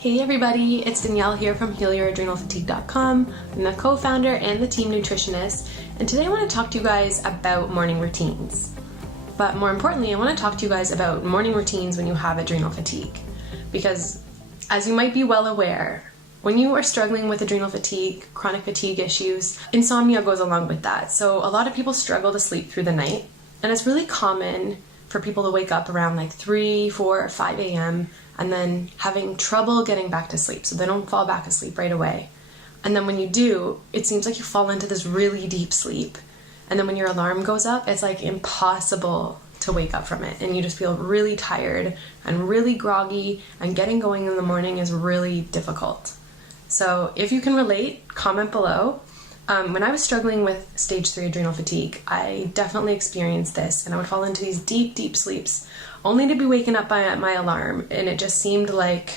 Hey everybody, it's Danielle here from HealYourAdrenalFatigue.com. I'm the co-founder and the team nutritionist, and today I want to talk to you guys about morning routines. But more importantly, I want to talk to you guys about morning routines when you have adrenal fatigue. Because as you might be well aware, when you are struggling with adrenal fatigue, chronic fatigue issues, insomnia goes along with that. So a lot of people struggle to sleep through the night, and it's really common for people to wake up around like 3, 4, 5 a.m. and then having trouble getting back to sleep. So they don't fall back asleep right away. And then when you do, it seems like you fall into this really deep sleep. And then when your alarm goes up, it's like impossible to wake up from it. And you just feel really tired and really groggy, and getting going in the morning is really difficult. So if you can relate, comment below. When I was struggling with stage 3 adrenal fatigue, I definitely experienced this, and I would fall into these deep, deep sleeps only to be waken up by my alarm, and it just seemed like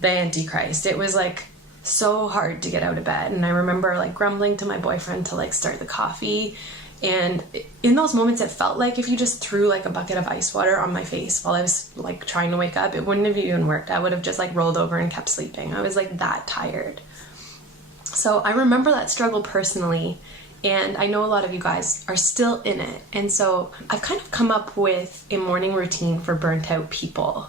the Antichrist. It was like so hard to get out of bed, and I remember like grumbling to my boyfriend to like start the coffee, and in those moments it felt like if you just threw like a bucket of ice water on my face while I was like trying to wake up, it wouldn't have even worked. I would have just like rolled over and kept sleeping. I was like that tired. So I remember that struggle personally, and I know a lot of you guys are still in it. And so I've kind of come up with a morning routine for burnt out people.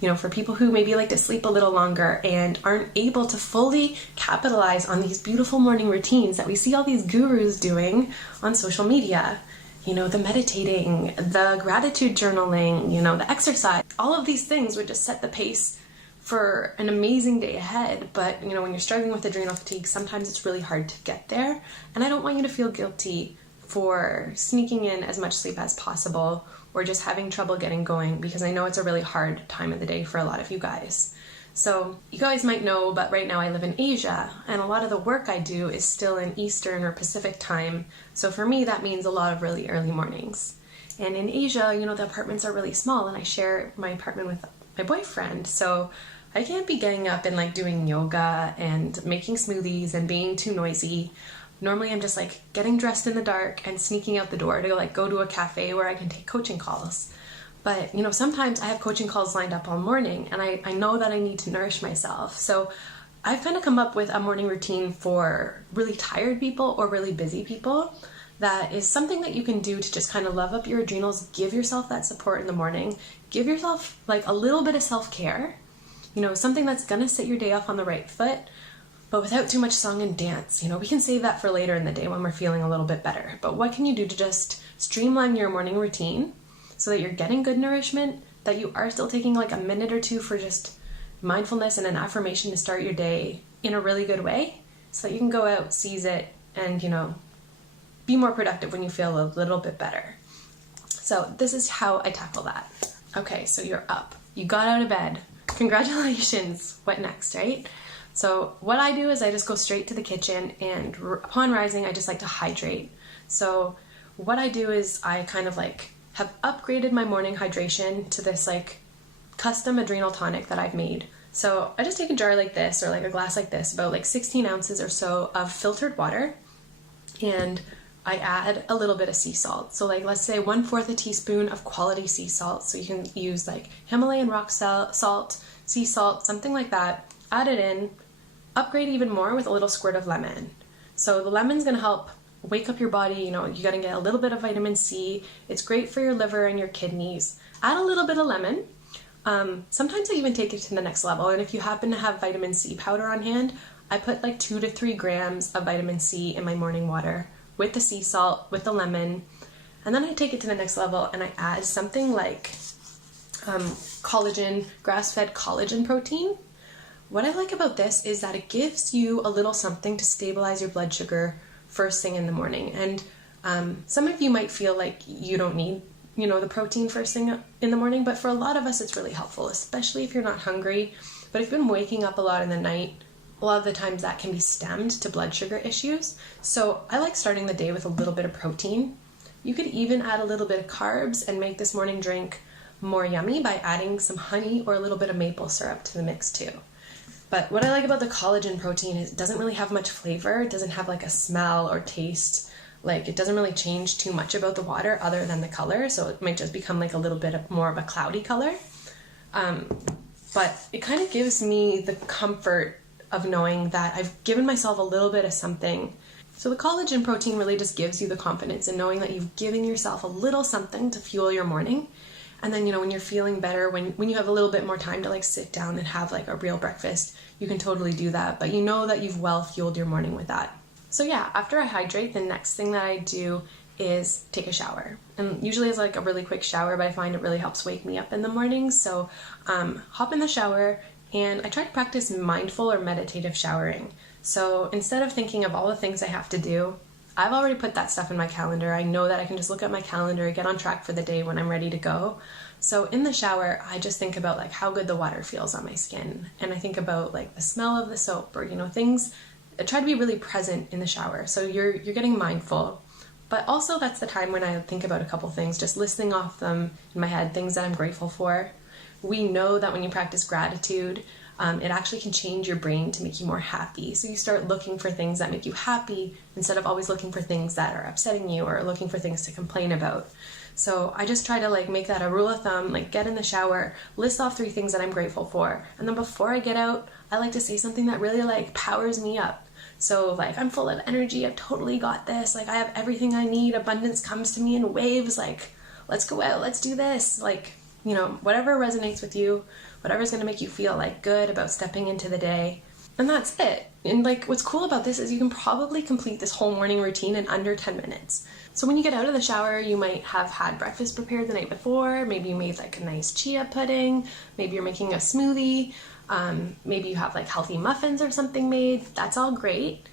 You know, for people who maybe like to sleep a little longer and aren't able to fully capitalize on these beautiful morning routines that we see all these gurus doing on social media. You know, the meditating, the gratitude journaling, you know, the exercise. All of these things would just set the pace for an amazing day ahead. But you know, when you're struggling with adrenal fatigue, sometimes it's really hard to get there, and I don't want you to feel guilty for sneaking in as much sleep as possible or just having trouble getting going, because I know it's a really hard time of the day for a lot of you guys. So you guys might know, but right now I live in Asia, and a lot of the work I do is still in Eastern or Pacific time. So for me, that means a lot of really early mornings. And in Asia, you know, the apartments are really small, and I share my apartment with my boyfriend, so I can't be getting up and like doing yoga and making smoothies and being too noisy. Normally I'm just like getting dressed in the dark and sneaking out the door to like go to a cafe where I can take coaching calls. But you know, sometimes I have coaching calls lined up all morning, and I know that I need to nourish myself. So I've kind of come up with a morning routine for really tired people or really busy people that is something that you can do to just kind of love up your adrenals, give yourself that support in the morning, give yourself like a little bit of self-care. You know, something that's gonna set your day off on the right foot, but without too much song and dance. You know, we can save that for later in the day when we're feeling a little bit better. But what can you do to just streamline your morning routine so that you're getting good nourishment, that you are still taking like a minute or two for just mindfulness and an affirmation to start your day in a really good way, so that you can go out, seize it, and, you know, be more productive when you feel a little bit better. So this is how I tackle that. Okay, so you're up. You got out of bed. Congratulations. What next, right? So what I do is I just go straight to the kitchen, and upon rising, I just like to hydrate. So what I do is I kind of like have upgraded my morning hydration to this like custom adrenal tonic that I've made. So I just take a jar like this, or like a glass like this, about like 16 ounces or so of filtered water, and I add a little bit of sea salt. So like, let's say 1/4 a teaspoon of quality sea salt. So you can use like Himalayan rock salt, sea salt, something like that. Add it in, upgrade even more with a little squirt of lemon. So the lemon's gonna help wake up your body. You know, you're gonna get a little bit of vitamin C. It's great for your liver and your kidneys. Add a little bit of lemon. Sometimes I even take it to the next level. And if you happen to have vitamin C powder on hand, I put like 2 to 3 grams of vitamin C in my morning water, with the sea salt, with the lemon, and then I take it to the next level and I add something like collagen, grass-fed collagen protein. What I like about this is that it gives you a little something to stabilize your blood sugar first thing in the morning. And some of you might feel like you don't need, you know, the protein first thing in the morning, but for a lot of us it's really helpful, especially if you're not hungry. But if you've been waking up a lot in the night, a lot of the times that can be stemmed to blood sugar issues. So I like starting the day with a little bit of protein. You could even add a little bit of carbs and make this morning drink more yummy by adding some honey or a little bit of maple syrup to the mix too. But what I like about the collagen protein is it doesn't really have much flavor. It doesn't have like a smell or taste. Like, it doesn't really change too much about the water other than the color. So it might just become like a little bit more of a cloudy color. but it kind of gives me the comfort of knowing that I've given myself a little bit of something. So the collagen protein really just gives you the confidence in knowing that you've given yourself a little something to fuel your morning. And then, when you're feeling better, when you have a little bit more time to like sit down and have like a real breakfast, you can totally do that. But you know that you've well fueled your morning with that. So yeah, after I hydrate, the next thing that I do is take a shower. And usually it's like a really quick shower, but I find it really helps wake me up in the morning. So hop in the shower, and I try to practice mindful or meditative showering. So instead of thinking of all the things I have to do, I've already put that stuff in my calendar. I know that I can just look at my calendar, get on track for the day when I'm ready to go. So in the shower, I just think about like how good the water feels on my skin. And I think about like the smell of the soap, or, things. I try to be really present in the shower. So you're getting mindful. But also that's the time when I think about a couple things, just listing off them in my head, things that I'm grateful for. We know that when you practice gratitude, it actually can change your brain to make you more happy. So you start looking for things that make you happy instead of always looking for things that are upsetting you or looking for things to complain about. So I just try to like make that a rule of thumb, like get in the shower, list off 3 things that I'm grateful for. And then before I get out, I like to say something that really like powers me up. So like, I'm full of energy, I've totally got this, like I have everything I need, abundance comes to me in waves, like let's go out, let's do this, like, whatever resonates with you, whatever's going to make you feel like good about stepping into the day. And that's it. And like what's cool about this is you can probably complete this whole morning routine in under 10 minutes. So when you get out of the shower, you might have had breakfast prepared the night before, maybe you made like a nice chia pudding, maybe you're making a smoothie, maybe you have like healthy muffins or something made. That's all great.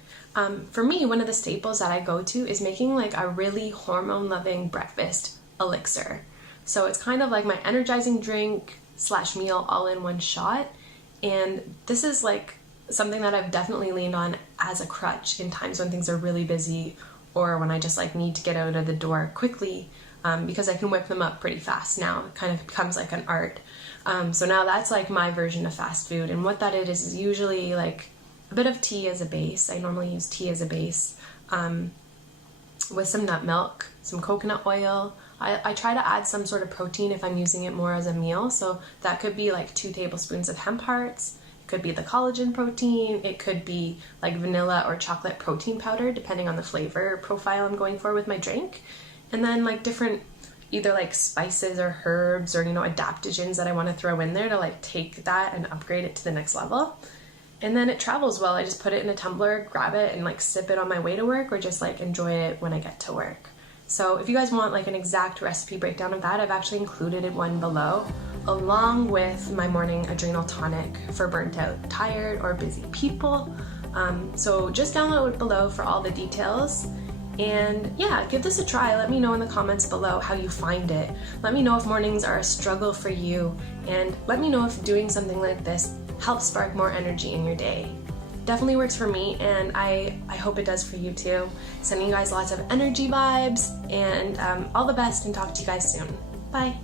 For me, one of the staples that I go to is making like a really hormone-loving breakfast elixir. So it's kind of like my energizing drink / meal all in one shot. And this is like something that I've definitely leaned on as a crutch in times when things are really busy or when I just like need to get out of the door quickly, because I can whip them up pretty fast now. It kind of becomes like an art. So now that's like my version of fast food. And what that is usually like a bit of tea as a base. I normally use tea as a base, with some nut milk, some coconut oil. I try to add some sort of protein if I'm using it more as a meal. So that could be like 2 tablespoons of hemp hearts. It could be the collagen protein. It could be like vanilla or chocolate protein powder, depending on the flavor profile I'm going for with my drink. And then like different either like spices or herbs or, adaptogens that I want to throw in there to like take that and upgrade it to the next level. And then it travels well. I just put it in a tumbler, grab it, and like sip it on my way to work, or just like enjoy it when I get to work. So if you guys want like an exact recipe breakdown of that, I've actually included one below, along with my morning adrenal tonic for burnt out, tired, or busy people. So just download it below for all the details. And yeah, give this a try. Let me know in the comments below how you find it. Let me know if mornings are a struggle for you, and let me know if doing something like this helps spark more energy in your day. Definitely works for me, and I hope it does for you too. Sending you guys lots of energy vibes, and all the best, and talk to you guys soon. Bye.